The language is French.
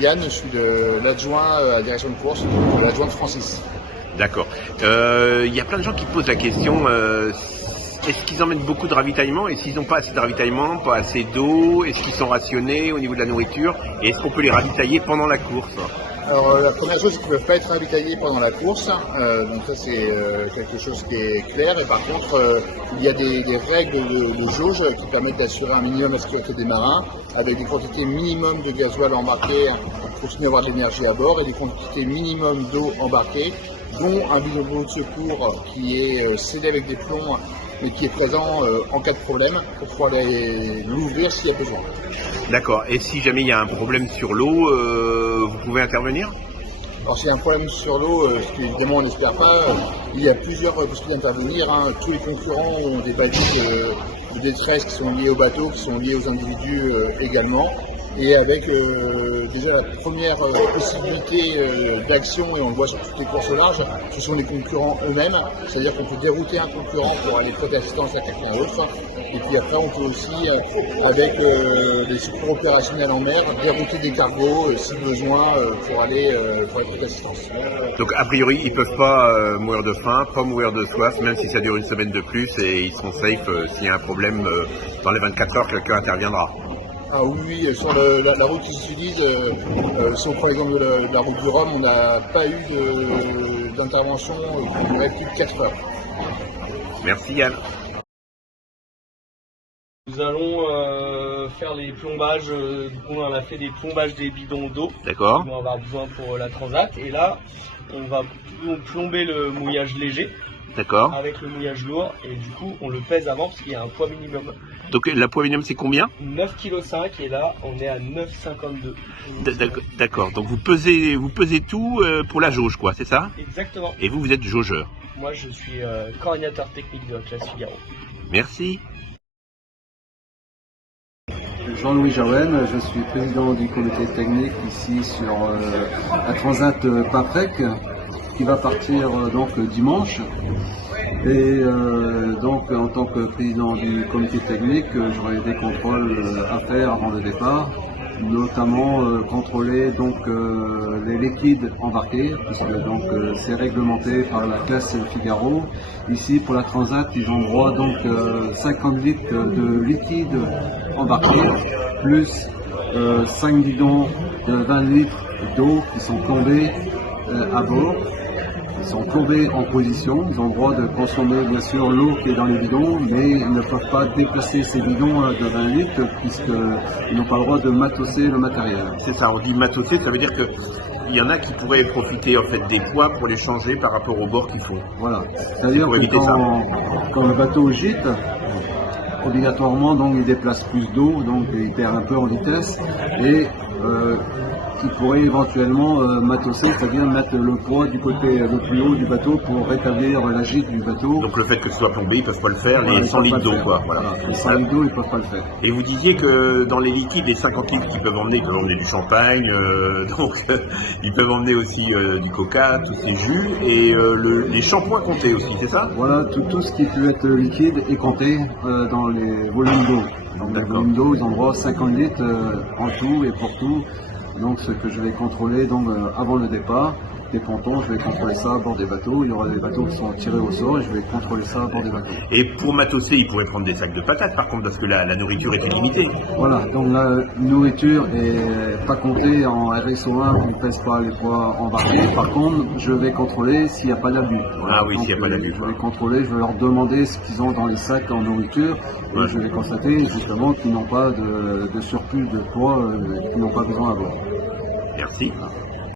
Yann, je suis l'adjoint à la direction de course, l'adjoint de Francis. D'accord. Il y a plein de gens qui posent la question, est-ce qu'ils emmènent beaucoup de ravitaillement? Et s'ils n'ont pas assez de ravitaillement, pas assez d'eau, est-ce qu'ils sont rationnés au niveau de la nourriture? Et est-ce qu'on peut les ravitailler pendant la course? Alors la première chose, c'est qu'ils ne peuvent pas être ravitaillés pendant la course, donc ça c'est quelque chose qui est clair. Et par contre, il y a des règles de jauge qui permettent d'assurer un minimum la sécurité des marins, avec des quantités minimum de gasoil embarqué pour continuer à avoir de l'énergie à bord, et des quantités minimum d'eau embarquée, dont un bidon d'eau de secours qui est scellé avec des plombs mais qui est présent en cas de problème pour pouvoir l'ouvrir s'il y a besoin. D'accord. Et si jamais il y a un problème sur l'eau, vous pouvez intervenir? Alors s'il y a un problème sur l'eau, ce qu'évidemment on n'espère pas, il y a plusieurs possibilités d'intervenir. Tous les concurrents ont des balises de détresse qui sont liées au bateau, qui sont liées aux individus également. Et avec déjà la première possibilité d'action, et on le voit sur toutes les courses au large, ce sont les concurrents eux-mêmes. C'est-à-dire qu'on peut dérouter un concurrent pour aller prêter assistance à quelqu'un d'autre. Et puis après, on peut aussi, avec les secours opérationnels en mer, dérouter des cargos si besoin pour aller prêter assistance. Donc a priori, ils ne peuvent pas mourir de faim, pas mourir de soif, même si ça dure une semaine de plus, et ils seront safe s'il y a un problème dans les 24 heures, quelqu'un interviendra. Ah oui, sur la route qui s'utilise, si on prend l'exemple de la route du Rhum, on n'a pas eu d'intervention qui durait plus de 4 heures. Merci Yann. Nous allons faire les plombages, on a fait des plombages des bidons d'eau. D'accord. On va avoir besoin pour la transat. Et là, on va plomber le mouillage léger. D'accord. Avec le mouillage lourd, et du coup on le pèse avant parce qu'il y a un poids minimum. Donc la poids minimum c'est combien? 9,5 kg, et là on est à 9,52 kg. D'accord, donc vous pesez tout pour la jauge quoi, c'est ça? Exactement. Et vous êtes jaugeur? Moi je suis coordinateur technique de la classe Figaro. Merci. Jean-Louis Jaouen, je suis président du comité technique ici sur la Transat Paprec, qui va partir donc dimanche. Et donc en tant que président du comité technique, j'aurai des contrôles à faire avant le départ, notamment contrôler donc les liquides embarqués, puisque donc c'est réglementé par la classe Figaro. Ici pour la Transat, ils ont droit donc 50 litres de liquide embarqué, plus 5 bidons de 20 litres d'eau qui sont plombés à bord. Ils sont plombés en position, ils ont le droit de consommer bien sûr l'eau qui est dans les bidons, mais ils ne peuvent pas déplacer ces bidons de 20 litres puisqu'ils n'ont pas le droit de matosser le matériel. C'est ça, on dit matosser, ça veut dire qu'il y en a qui pourraient profiter en fait des poids pour les changer par rapport au bord qu'ils font. Voilà, c'est-à-dire que quand le bateau gîte, obligatoirement donc il déplace plus d'eau, donc il perd un peu en vitesse, et il pourrait éventuellement matosser, c'est-à-dire mettre le poids du côté le plus haut du bateau pour rétablir la gîte du bateau. Donc le fait que ce soit plombé, ils ne peuvent pas le faire, voilà, les 100 litres d'eau quoi. Voilà. Les 100 litres d'eau, ils ne peuvent pas le faire. Et vous disiez que dans les liquides, les 50 litres qu'ils peuvent emmener, ils peuvent emmener du champagne, donc ils peuvent emmener aussi du coca, tous ces jus, et les shampoings comptés aussi, c'est ça? Voilà, tout ce qui peut être liquide est compté dans les volumes d'eau. Donc les volumes d'eau, ils ont droit à 50 litres en tout et pour tout. Donc ce que je vais contrôler donc, avant le départ, des pontons, je vais contrôler ça à bord des bateaux. Il y aura des bateaux qui sont tirés au sort et je vais contrôler ça à bord des bateaux. Et pour matosser, ils pourraient prendre des sacs de patates par contre, parce que la nourriture est illimitée. Voilà, donc la nourriture est pas comptée en RSO1, on ne pèse pas les poids embarqués. Par contre, je vais contrôler s'il n'y a pas d'abus. Voilà. Ah oui, s'il n'y a pas d'abus. Je vais contrôler, je vais leur demander ce qu'ils ont dans les sacs en nourriture. Et je vais constater justement qu'ils n'ont pas de surplus de poids, qu'ils n'ont pas besoin à bord. Merci. Voilà.